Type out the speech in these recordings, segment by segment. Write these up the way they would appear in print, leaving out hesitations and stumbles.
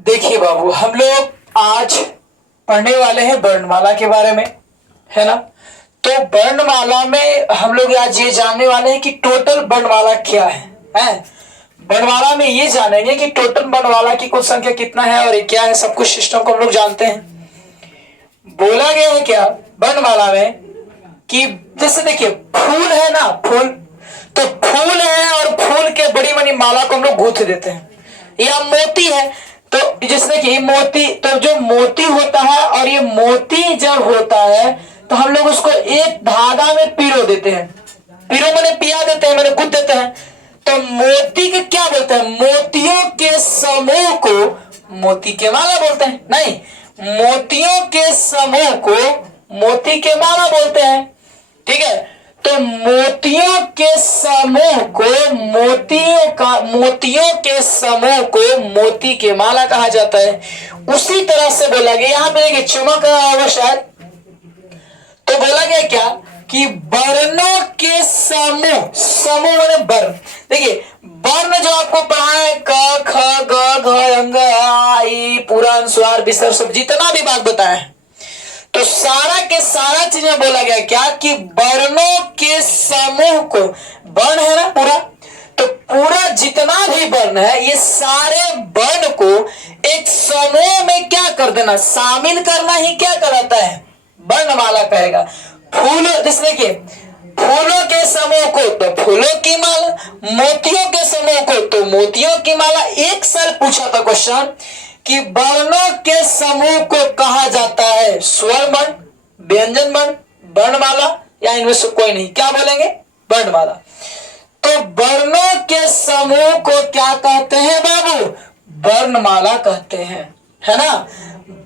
देखिए बाबू, हम लोग आज पढ़ने वाले हैं वर्णमाला के बारे में, है ना। तो वर्णमाला में हम लोग आज ये जानने वाले हैं कि टोटल वर्णमाला क्या है। वर्णमाला में ये जानेंगे कि टोटल वर्णमाला की कुल संख्या कितना है और ये क्या है। सब कुछ सिस्टम को हम लोग जानते हैं। बोला गया है क्या वर्णमाला में कि जैसे देखिए फूल है ना, फूल तो फूल है और फूल के बड़ी बड़ी माला को हम लोग गूंथ देते हैं। या मोती है तो जैसे कि मोती, तो जो मोती होता है और ये मोती जब होता है तो हम लोग उसको एक धागा में पिरो देते हैं। पिरो मैंने पिया देते हैं, मैंने गूंथ देते हैं। तो मोती के क्या बोलते हैं? मोतियों के समूह को मोती के माला बोलते हैं। नहीं, मोतियों के समूह को मोती के माला बोलते हैं। ठीक है, तो मोतियों के समूह को मोतियों के समूह को मोती के माला कहा जाता है। उसी तरह से बोला गया, यहां पे देखिए चमक रहा होगा शायद, तो बोला गया क्या कि वर्णों के समूह, समूह माने वर्ण। देखिए वर्ण जो आपको पढ़ा है क ख ग घ अंग आ ई पूरा अनुस्वार विसर्ग सब जितना भी बात बताया है, तो सारा के सारा चीजें बोला गया क्या कि वर्णों के समूह को, वर्ण है ना पूरा, तो पूरा जितना भी वर्ण है ये सारे वर्ण को एक समूह में क्या कर देना, शामिल करना ही क्या कहलाता है? वर्णमाला कहेगा। फूल जैसे देखिए फूलों के समूह को तो फूलों की माला, मोतियों के समूह को तो मोतियों की माला। एक साल पूछा था क्वेश्चन कि वर्णों के समूह को कहा जाता है स्वर वर्ण, व्यंजन वर्ण, वर्णमाला, या इनमें से कोई नहीं। क्या बोलेंगे? वर्णमाला। तो वर्णों के समूह को क्या कहते हैं बाबू? वर्णमाला कहते हैं, है ना।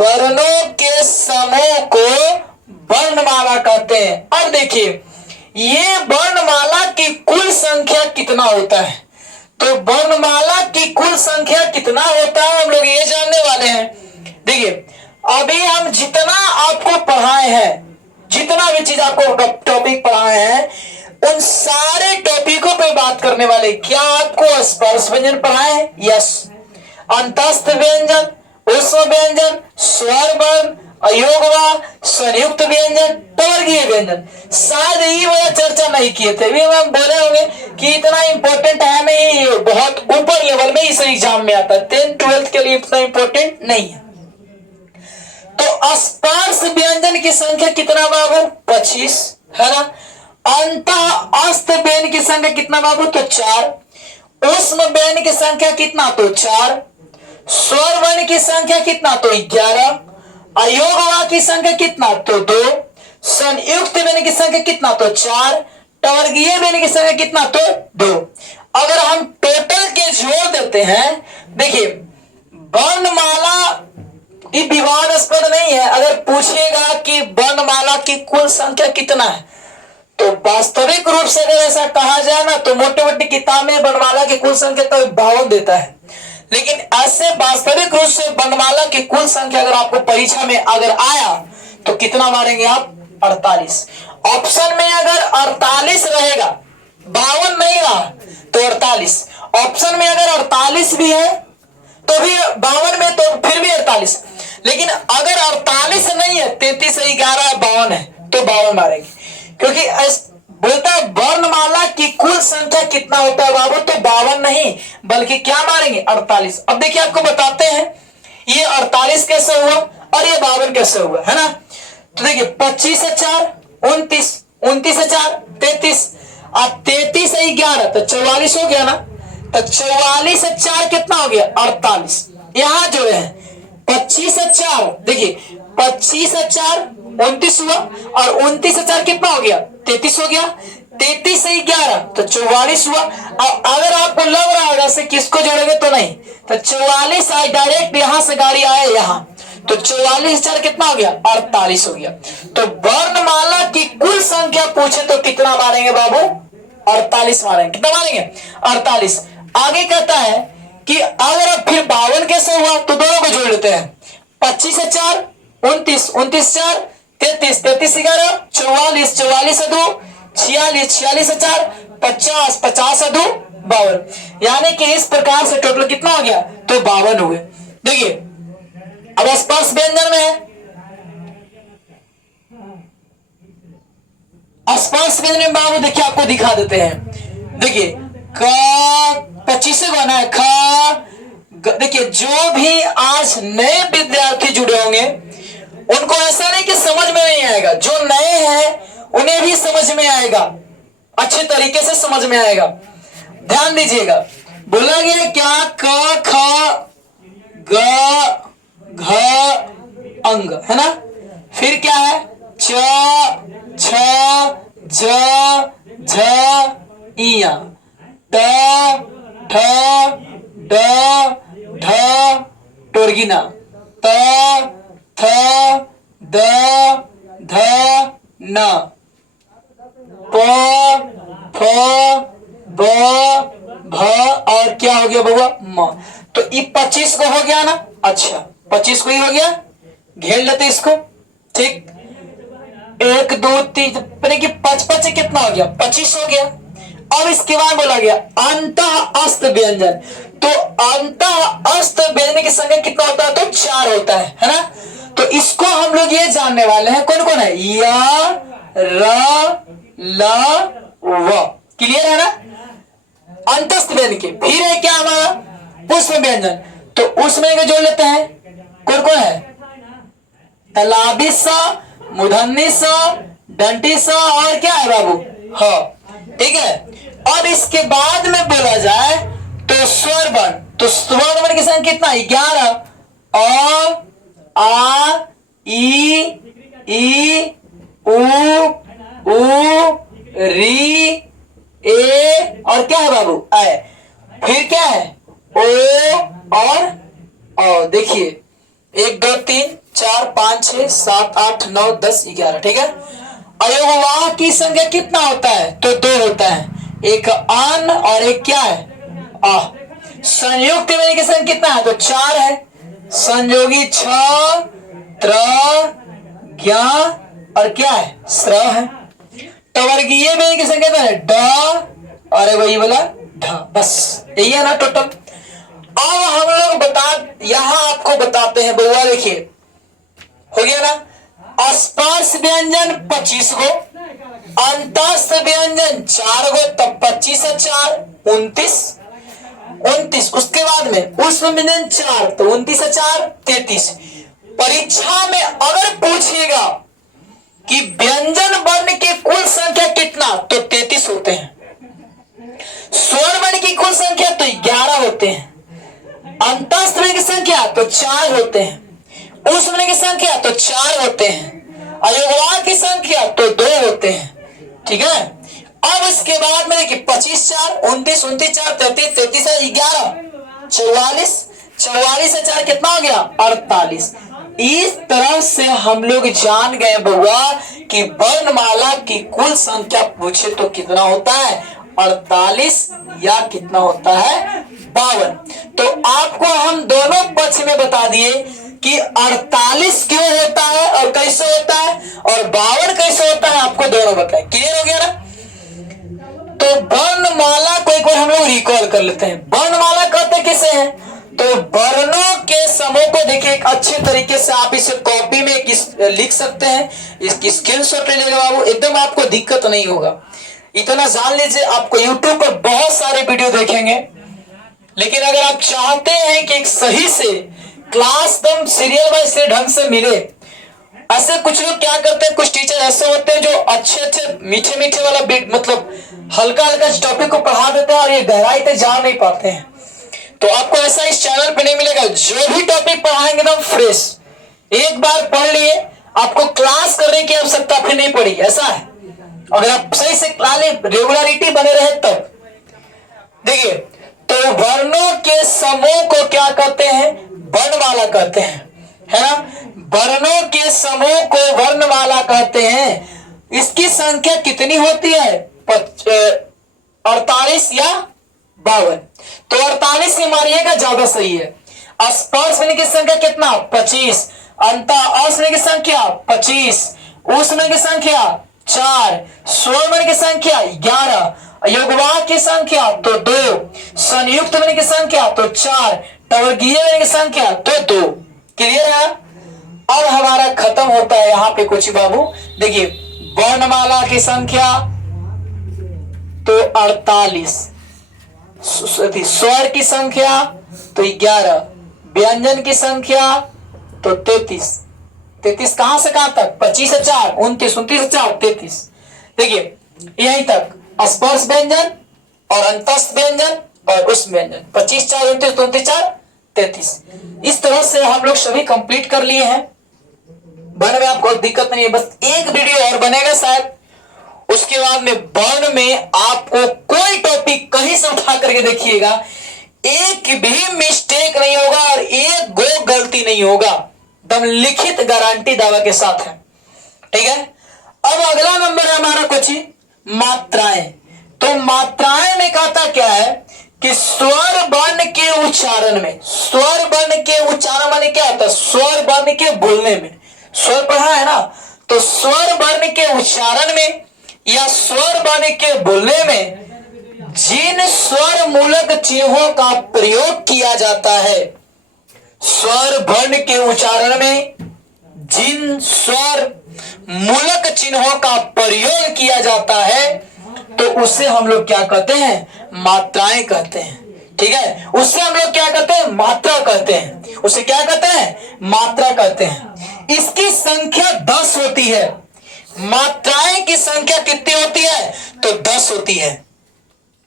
वर्णों के समूह को वर्णमाला कहते हैं। अब देखिए ये वर्णमाला की कुल संख्या कितना होता है, तो वर्णमाला की कुल संख्या कितना होता है हम लोग ये जानने वाले हैं। देखिए अभी हम जितना आपको पढ़ाए हैं, जितना भी चीज आपको टॉपिक पढ़ाए हैं, उन सारे टॉपिकों पे बात करने वाले। क्या आपको स्पर्श व्यंजन पढ़ाए हैं? यस। अंतस्थ व्यंजन, ऊष्म व्यंजन, स्वर वर्ण, अयोगवा, संयुक्त व्यंजन, वर्गीय व्यंजन, शायद ये वाला चर्चा नहीं किए थे। भी हम बोले होंगे कि इतना इंपॉर्टेंट है नहीं, बहुत ऊपर लेवल में इस एग्जाम में आता है, 10th-12th के लिए इतना इंपॉर्टेंट नहीं है। तो स्पर्श व्यंजन की संख्या कितना बाबू? 25, है ना। अंतःस्थ व्यंजन की संख्या कितना बाबू? तो 4। ऊष्म व्यंजन की संख्या कितना? तो 4। स्वर वर्ण की संख्या कितना? तो 11। अयोगवा की संख्या कितना? तो 2। संयुक्त व्यंजन की संख्या कितना? तो 4। टवर्गीय व्यंजन की संख्या कितना? तो 2। अगर हम टोटल के जोड़ देते हैं, देखिए वर्णमाला ये विवादास्पद नहीं है। अगर पूछेगा कि वर्णमाला की कुल संख्या कितना है, तो वास्तविक रूप से अगर ऐसा कहा जाए ना, तो मोटी मोटी किताब में वर्णमाला की कुल संख्या तो 52 देता है। लेकिन ऐसे वास्तविक रूप से वर्णमाला की कुल संख्या अगर आपको परीक्षा में अगर आया तो कितना मारेंगे आप? 48। ऑप्शन में अगर 48 रहेगा, 52 नहीं रहा तो 48। ऑप्शन में अगर 48 भी है तो भी 52 में तो फिर भी 48। लेकिन अगर 48 नहीं है, 33 है, 11 है, 52 है, तो 52 मारेंगे। क्योंकि बोलता है वर्णमाला की कुल संख्या कितना होता है बाबू? तो 52 नहीं बल्कि क्या मारेंगे? 48। अब देखिए आपको बताते हैं ये 48 कैसे हुआ और ये 52 कैसे हुआ, है ना। तो देखिए 25 से 4 29, 29 से 4 33, अब 33 से 11 तो 44 हो गया ना। तो 44 से 4 कितना हो गया? 48। यहां जोड़े हैं 25 से 4, देखिए 25 से 4 29 हुआ और 29 से 4 कितना हो गया? 33 हो गया। 33 से 11 तो 44 हुआ। अब अगर आपको लग रहा होगा से किसको जोड़ेंगे तो नहीं, तो 44 आए डायरेक्ट, यहां से गाड़ी आए यहां, तो 44 से 4 कितना हो गया? 48 हो गया। तो वर्णमाला की कुल संख्या पूछे तो कितना मारेंगे बाबू? 48 मारेंगे। कितना मारेंगे? 48। आगे कहता है कि अगर अब फिर 52 कैसे हुआ, तो दोनों को जोड़ लेते हैं। 25 से 4 29, 29 4 33, 33 11 44, 44 से 2 46, 46 से 4 50, 50 से 2 52। यानी कि इस प्रकार से टोटल कितना हो गया? तो 52 हुए। देखिए अब स्पर्श व्यंजन में है, स्पर्श व्यंजन में बाबू देखिए आपको दिखा देते हैं। देखिए क 25 बना है, देखिए जो भी आज नए विद्यार्थी जुड़े होंगे उनको ऐसा नहीं कि समझ में नहीं आएगा, जो नए हैं उन्हें भी समझ में आएगा, अच्छे तरीके से समझ में आएगा। ध्यान दीजिएगा, बोला गया क्या, क ख ग घ अंग है ना, फिर क्या है, च छ ज झ इया, ट ठ ड ढ टोरगिना, त थ द ध न, प फ ब भ और क्या हो गया बउआ, म। तो ये 25 को हो गया ना, अच्छा 25 को ही हो गया, घेर लेते इसको, ठीक। 1 2 3 कि 5 कितना हो गया, 25 हो गया। अब इसके बाद बोला गया अंतः अस्त व्यंजन, तो अंतः अस्त व्यंजन की संख्या कितना होता है, तो 4 होता है ना। तो इसको हम लोग ये जानने वाले हैं, कौन कौन है, य र ल व, क्लियर है ना। अंतस्थ व्यंजन के फिर है क्या हमारा, पुष्प व्यंजन, तो उसमें जोड़ लेते हैं, कौन कौन है, तालाबी सा, मूर्धन्य सा, दंती सा और क्या है बाबू, ह, ठीक है। अब इसके बाद में बोला जाए तो स्वर वर्ण, तो स्वर वर्ण की संख्या कितना, 11, अ आ ई उ री ए और क्या है बाबू, ऐ, फिर क्या है, ओ और औ। देखिए 1 2 3 4 5 6 7 8 9 10 11, ठीक है। अयोगवाह की संख्या कितना होता है, तो 2 होता है, एक अन और एक क्या है, आ। संयुक्त व्यंजन की संख्या कितना है, तो 4 है, संयोगी छ त्र ज्ञ और क्या है, स्र है। टवर्गीय व्यंजन की संख्या कितना है, ड और वही वाला ढ, बस यही है ना टोटल। अब हम लोग यहां आपको बताते हैं बउआ, देखिए हो गया ना, स्पर्श व्यंजन 25 गो, अंतस्थ व्यंजन 4 गो, तब 25 से 4 29, उसके बाद में उष्म व्यंजन 4, तो 29 से 4 33। परीक्षा में अगर पूछिएगा कि व्यंजन वर्ण की कुल संख्या कितना, तो 33 होते हैं। स्वर वर्ण की कुल संख्या तो 11 होते हैं, अंतस्थ वर्ण की संख्या तो 4 होते हैं, उष्म वर्ण की संख्या तो 4 होते हैं, अयोगवाह की संख्या तो 2 होते हैं, ठीक है। अब इसके बाद में देखिए 25 4 29 29 4 33 33 11 44 44 से 4 कितना हो गया, 48। इस तरह से हम लोग जान गए बउआ कि वर्णमाला की कुल संख्या पूछे तो कितना होता है, 48 या कितना होता है, 52। तो आपको हम दोनों पक्ष में बता दिए कि 48 क्यों होता है और कैसे होता है, और 52 कैसे होता है, आपको दोनों बताए। क्लियर हो गया ना। तो वर्णमाला को एक बार हम लोग रिकॉल कर लेते हैं। वर्णमाला कहते किसे हैं, तो वर्णों के समूह को देखिए एक अच्छे तरीके से आप इसे कॉपी में लिख सकते हैं, इसकी स्क्रीनशॉट ले लेगा बाबू, एकदम आपको दिक्कत नहीं होगा। इतना जान लीजिए, आपको YouTube पर बहुत सारे वीडियो देखेंगे, लेकिन अगर आप चाहते हैं कि एक सही से क्लास दम सीरियल वाइज से ढंग से मिले, ऐसे कुछ लोग क्या करते हैं, कुछ टीचर ऐसे होते हैं जो अच्छे अच्छे मीठे मीठे वाला मतलब हल्का हल्का टॉपिक को पढ़ा देते हैं और ये गहराई तक जा नहीं पाते हैं। तो आपको ऐसा इस चैनल पे नहीं मिलेगा, जो भी टॉपिक पढ़ाएंगे एकदम फ्रेश, एक बार पढ़ लिए, आपको क्लास करने की आवश्यकता फिर नहीं पड़ी, ऐसा है। अगर आप सही से रेगुलरिटी बने रहे तब। देखिए तो वर्णों के समूह को क्या कहते हैं, वर्णमाला कहते हैं, है ना। वर्णों के समूह को वर्णमाला कहते हैं। इसकी संख्या कितनी होती है, 48 या 52। तो 48 से मारिएगा, ज्यादा सही है। स्पर्श व्यंजन की संख्या कितना, 25, अंतःअस्थ व्यंजन की संख्या 25, उष्म व्यंजन की संख्या 4, स्वर व्यंजन की संख्या 11, अयोगवाह की संख्या तो 2, संयुक्त व्यंजन की संख्या तो 4, वर्गीय व्यंजन की संख्या तो 2। क्लियर है? अब हमारा खत्म होता है यहाँ पे कुछ बाबू। देखिए वर्णमाला की संख्या तो 48, स्वर की संख्या तो 11, व्यंजन की संख्या तो 33। 33 कहां से कहां तक? 25 से 4 29, 29 से 4 33। देखिए यहीं तक स्पर्श व्यंजन और अंतस्थ व्यंजन और उस व्यंजन 25 4 29 29 4 33। इस तरह से हम लोग सभी कंप्लीट कर लिए हैं। वर्ण में आपको दिक्कत नहीं है, बस एक वीडियो और बनेगा शायद, उसके बाद में वर्ण में आपको कोई टॉपिक कहीं से उठा करके देखिएगा, एक भी मिस्टेक नहीं होगा और एक गो गलती नहीं होगा, दम लिखित गारंटी दावा के साथ है। ठीक है? अब अगला नंबर है हमारा कुछ मात्राएं। तो मात्राएं में कहता क्या है कि स्वर वर्ण के उच्चारण में, स्वर वर्ण के उच्चारण माने क्या होता है? स्वर वर्ण के बोलने में, स्वर पढ़ा है ना, तो स्वर वर्ण के उच्चारण में या स्वर वर्ण के बोलने में जिन स्वर मूलक चिन्हों का प्रयोग किया जाता है, स्वर वर्ण के उच्चारण में जिन स्वर मूलक चिन्हों का प्रयोग किया जाता है तो उसे हम लोग क्या कहते हैं? मात्राएं कहते हैं। ठीक है? उससे हम लोग क्या कहते हैं? मात्रा कहते हैं। उसे क्या कहते हैं? मात्रा कहते हैं। इसकी संख्या 10 होती है। मात्राएं की संख्या कितनी होती है? तो 10 होती है।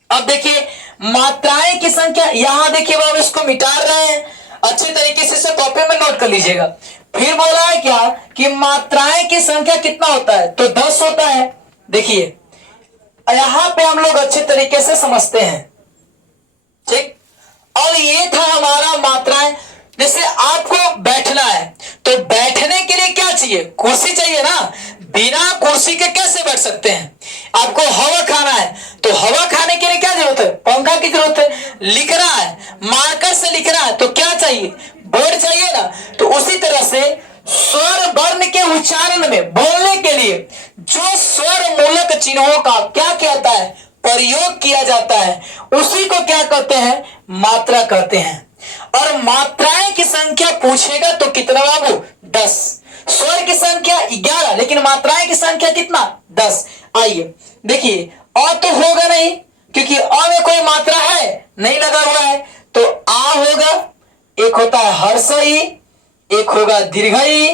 अब देखिए मात्राएं की संख्या, यहां देखिए बाबू इसको मिटा रहे हैं, अच्छे तरीके से इसे कॉपी में नोट कर लीजिएगा। फिर बोला है क्या कि मात्राएं की संख्या कितना होता है? तो 10 होता है। देखिए यहां पे हम लोग अच्छे तरीके से समझते हैं। ठीक? और ये था हमारा मात्राएं। जैसे आपको बैठना है तो बैठने के लिए क्या चाहिए? कुर्सी चाहिए ना। बिना कुर्सी के कैसे बैठ सकते हैं? आपको हवा खाना है तो हवा खाने के लिए क्या जरूरत है? पंखा की जरूरत है। लिखना है, मार्कर से लिखना है तो क्या चाहिए? बोर्ड चाहिए ना। तो उसी तरह से स्वर वर्ण के उच्चारण में, बोलने के लिए जो स्वर मूलक चिन्हों का क्या कहता है? प्रयोग किया जाता है, उसी को क्या कहते हैं? मात्रा कहते हैं। और मात्राएं की संख्या पूछेगा तो कितना बाबू? 10। स्वर की संख्या 11, लेकिन मात्राएं की संख्या कितना? 10। आइए देखिए, अ तो होगा नहीं क्योंकि अ में कोई मात्रा है नहीं लगा हुआ है, तो आ होगा, एक होता है हर्षई, एक होगा दीर्घई,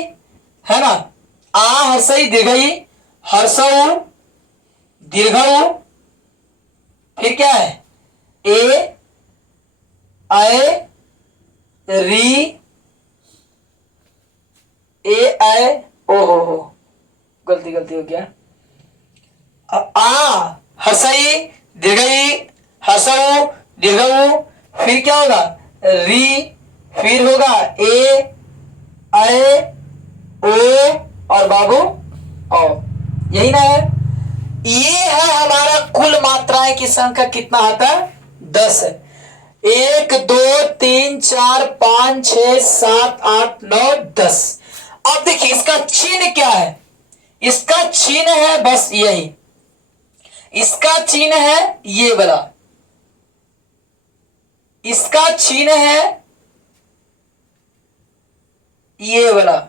है ना। आ हर्षई दीर्घई, हर्षऊ दीर्घऊ, फिर क्या है? ए आए री ए आए ओ हो, गलती हो गया। आ हर्षई दीर्घई, हर्षऊ दीर्घऊ, फिर क्या होगा? री, फिर होगा ए आए ओ और बाबू ओ, यही ना है। ये है हमारा कुल मात्राएं की संख्या कितना आता है? 10 है। 1 2 3 4 5 6 7 8 9 10। अब देखिए इसका चिन्ह क्या है? इसका चिन्ह है बस यही, इसका चिन्ह है ये वाला, इसका चिन्ह है ये वाला,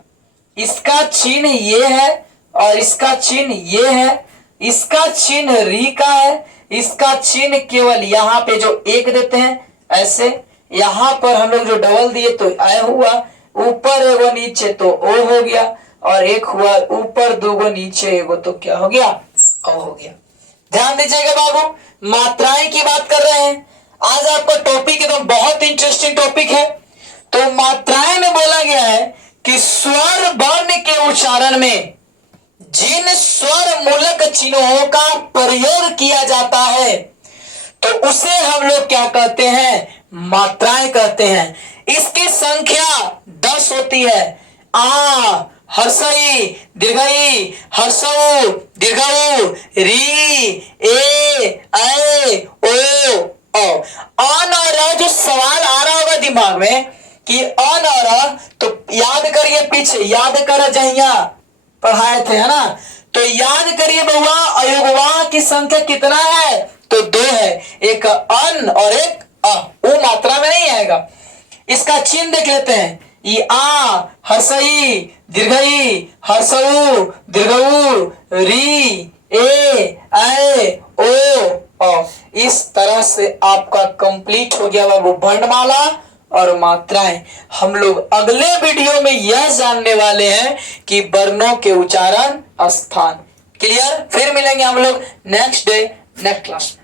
इसका चिन्ह ये है और इसका चिन्ह ये है। इसका चिन्ह री का है, इसका चिन्ह केवल यहाँ पे जो एक देते हैं ऐसे, यहाँ पर हम लोग जो डबल दिए तो ऐ हुआ, ऊपर एगो नीचे तो ओ हो गया, और एक हुआ ऊपर दोगो नीचे एगो तो क्या हो गया? ओ हो गया। ध्यान दीजिएगा बाबू, मात्राएं की बात कर रहे हैं। आज आपका टॉपिक एकदम बहुत इंटरेस्टिंग टॉपिक है। तो मात्राएं में बोला गया है कि स्वर वर्ण के उच्चारण में जिन स्वर मूलक चिन्हों का प्रयोग किया जाता है तो उसे हम लोग क्या कहते हैं? मात्राएं कहते हैं। इसकी संख्या 10 होती है। आ हर्षई दीर्घई, हर्षऊ दीर्घऊ, री ए ऐ ओ औ। अन और अ जो सवाल आ रहा होगा दिमाग में कि अन और अ, तो याद करिए, पीछे याद कर जहिया पढ़ाए थे, है ना। तो याद करिए बउआ, अयुग्मा की संख्या कितना है? तो 2 है, एक अन और एक अ, वो मात्रा में नहीं आएगा। इसका चिन्ह देख लेते हैं। ये आ हर्षई दीर्घई हर्षऊ दीर्घऊ री ए ओ। इस तरह से आपका कंप्लीट हो गया वो वर्णमाला और मात्राएं। हम लोग अगले वीडियो में यह जानने वाले हैं कि वर्णों के उच्चारण स्थान। क्लियर? फिर मिलेंगे हम लोग नेक्स्ट डे नेक्स्ट क्लास में।